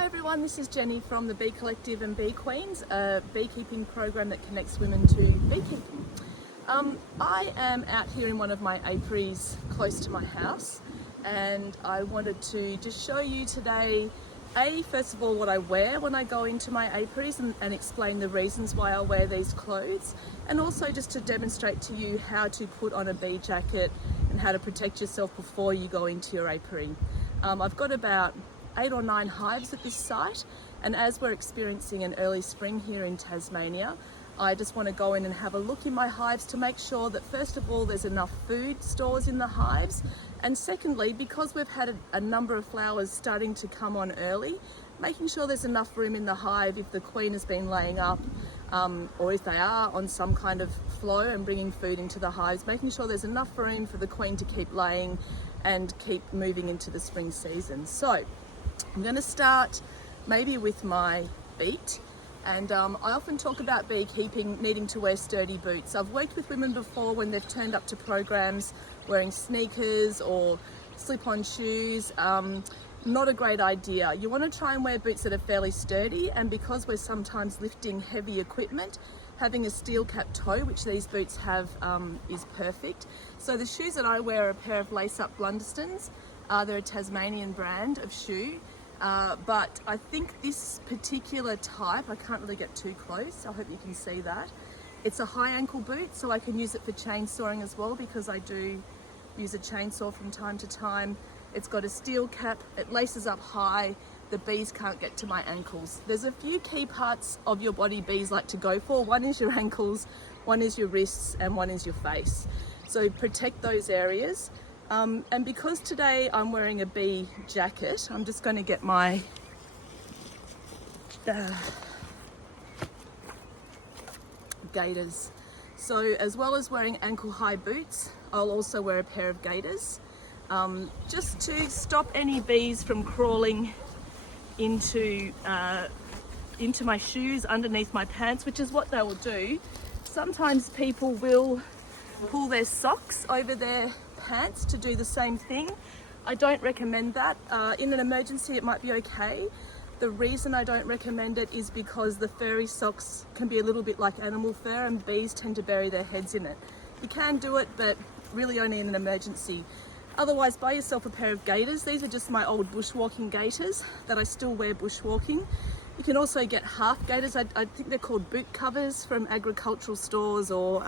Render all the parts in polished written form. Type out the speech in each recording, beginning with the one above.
Hi everyone, this is Jenny from the Bee Collective and Bee Queens, a beekeeping program that connects women to beekeeping. I am out here in one of my apiaries close to my house, and I wanted to just show you today, first of all, what I wear when I go into my apiaries and explain the reasons why I wear these clothes, and also just to demonstrate to you how to put on a bee jacket and how to protect yourself before you go into your apiary. I've got about 8 or 9 hives at this site, and as we're experiencing an early spring here in Tasmania, I just want to go in and have a look in my hives to make sure that first of all there's enough food stores in the hives, and secondly, because we've had a number of flowers starting to come on early, making sure there's enough room in the hive if the queen has been laying up, or if they are on some kind of flow and bringing food into the hives, making sure there's enough room for the queen to keep laying and keep moving into the spring season. So I'm going to start maybe with my beat, and I often talk about beekeeping needing to wear sturdy boots. I've worked with women before when they've turned up to programs wearing sneakers or slip-on shoes. Not a great idea. You want to try and wear boots that are fairly sturdy, and because we're sometimes lifting heavy equipment, having a steel cap toe, which these boots have, is perfect. So the shoes that I wear are a pair of lace-up Blunderstons. They're a Tasmanian brand of shoe. But I think this particular type, I can't really get too close, I hope you can see that. It's a high ankle boot, so I can use it for chainsawing as well, because I do use a chainsaw from time to time. It's got a steel cap, it laces up high, the bees can't get to my ankles. There's a few key parts of your body bees like to go for. One is your ankles, one is your wrists, and one is your face. So protect those areas. And because today I'm wearing a bee jacket, I'm just going to get my gaiters. So as well as wearing ankle high boots, I'll also wear a pair of gaiters, just to stop any bees from crawling into my shoes, underneath my pants, which is what they will do. Sometimes people will pull their socks over their pants to do the same thing. I don't recommend that. In an emergency it might be okay. The reason I don't recommend it is because the furry socks can be a little bit like animal fur, and bees tend to bury their heads in it. You can do it, but really only in an emergency. Otherwise, buy yourself a pair of gaiters. These are just my old bushwalking gaiters that I still wear bushwalking. You can also get half gaiters. I think they're called boot covers from agricultural stores or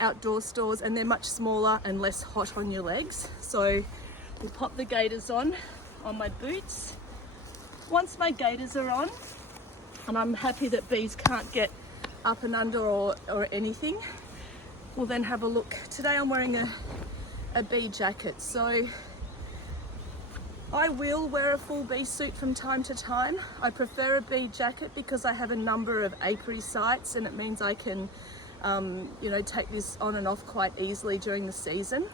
outdoor stores, and they're much smaller and less hot on your legs. So we pop the gaiters on my boots. Once my gaiters are on, and I'm happy that bees can't get up and under or anything, we'll then have a look. Today I'm wearing a bee jacket, so I will wear a full bee suit from time to time. I prefer a bee jacket because I have a number of apiary sites, and it means I can take this on and off quite easily during the season.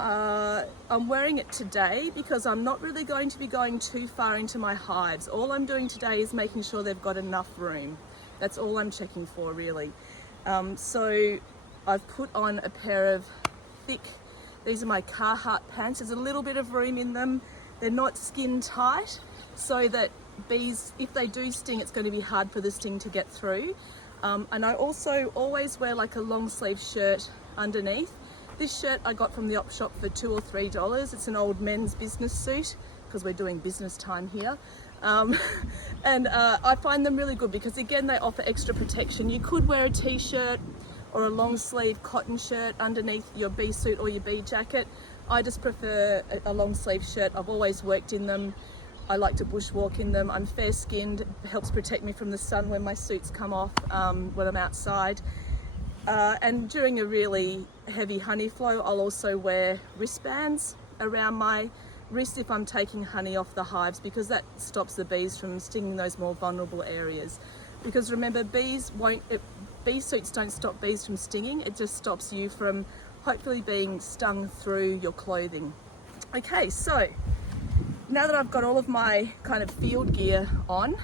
I'm wearing it today because I'm not really going to be going too far into my hives. All I'm doing today is making sure they've got enough room. That's all I'm checking for, really. So I've put on a pair of thick, these are my Carhartt pants. There's a little bit of room in them. They're not skin tight, so that bees, if they do sting, it's going to be hard for the sting to get through. And I also always wear like a long sleeve shirt underneath. This shirt I got from the op shop for $2 or $3. It's an old men's business suit because we're doing business time here. And I find them really good because, again, they offer extra protection. You could wear a t-shirt or a long sleeve cotton shirt underneath your bee suit or your bee jacket. I just prefer a long sleeve shirt. I've always worked in them. I like to bushwalk in them. I'm fair skinned, it helps protect me from the sun when my suits come off when I'm outside. And during a really heavy honey flow, I'll also wear wristbands around my wrist if I'm taking honey off the hives, because that stops the bees from stinging those more vulnerable areas. Because remember, bee suits don't stop bees from stinging, it just stops you from hopefully being stung through your clothing. Okay, so now that I've got all of my kind of field gear on,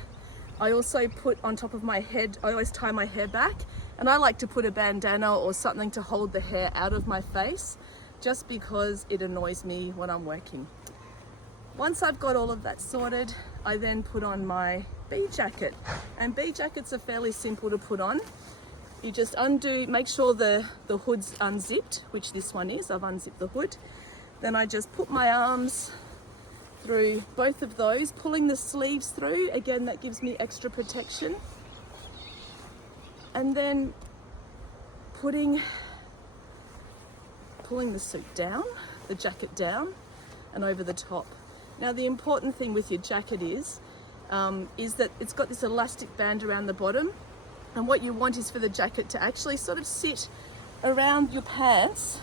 I also put on top of my head, I always tie my hair back, and I like to put a bandana or something to hold the hair out of my face, just because it annoys me when I'm working. Once I've got all of that sorted, I then put on my bee jacket, and bee jackets are fairly simple to put on. You just make sure the hood's unzipped, which this one is. I've unzipped the hood. Then I just put my arms through both of those, pulling the sleeves through. Again, that gives me extra protection. And then pulling the suit down, the jacket down and over the top. Now the important thing with your jacket is that it's got this elastic band around the bottom, and what you want is for the jacket to actually sort of sit around your pants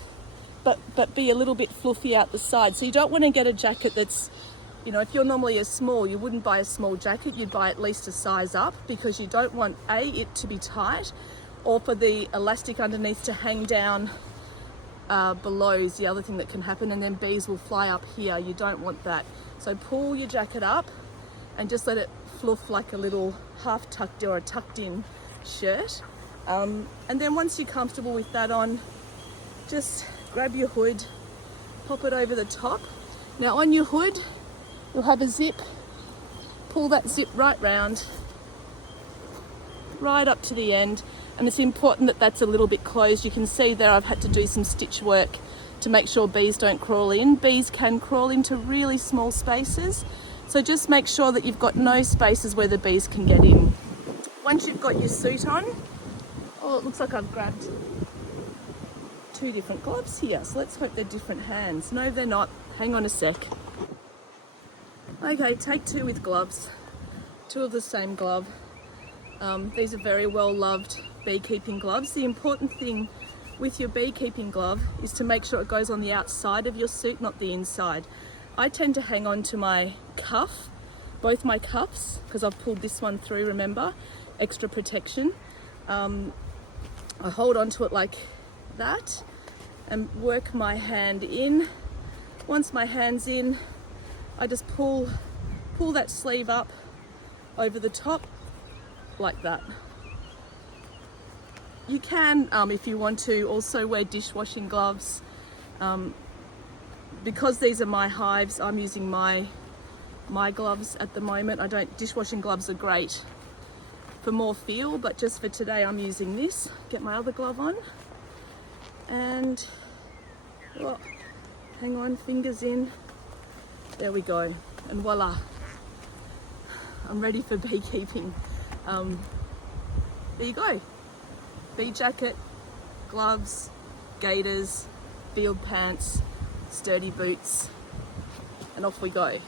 but be a little bit fluffy out the side. So you don't want to get a jacket that's, you know, if you're normally a small, you wouldn't buy a small jacket, you'd buy at least a size up, because you don't want it to be tight, or for the elastic underneath to hang down below is the other thing that can happen, and then bees will fly up here. You don't want that. So pull your jacket up and just let it fluff like a little half tucked or a tucked in shirt. And then once you're comfortable with that on, just grab your hood, pop it over the top. Now on your hood, you'll have a zip. Pull that zip right round, right up to the end. And it's important that that's a little bit closed. You can see there I've had to do some stitch work to make sure bees don't crawl in. Bees can crawl into really small spaces. So just make sure that you've got no spaces where the bees can get in. Once you've got your suit on, oh, it looks like I've grabbed 2 different gloves here. So let's hope they're different hands. No, they're not. Hang on a sec. Okay, take 2 with gloves. 2 of the same glove. These are very well loved beekeeping gloves. The important thing with your beekeeping glove is to make sure it goes on the outside of your suit, not the inside. I tend to hang on to my cuff, both my cuffs, because I've pulled this one through, remember, extra protection. I hold on to it like that and work my hand in. Once my hand's in, I just pull that sleeve up over the top like that. You can, if you want to, also wear dishwashing gloves. Because these are my hives, I'm using my gloves at the moment. Dishwashing gloves are great for more feel, but just for today I'm using this. Get my other glove on, and oh, hang on, fingers in. There we go, and voila, I'm ready for beekeeping. There you go. Bee jacket, gloves, gaiters, field pants, sturdy boots, and off we go.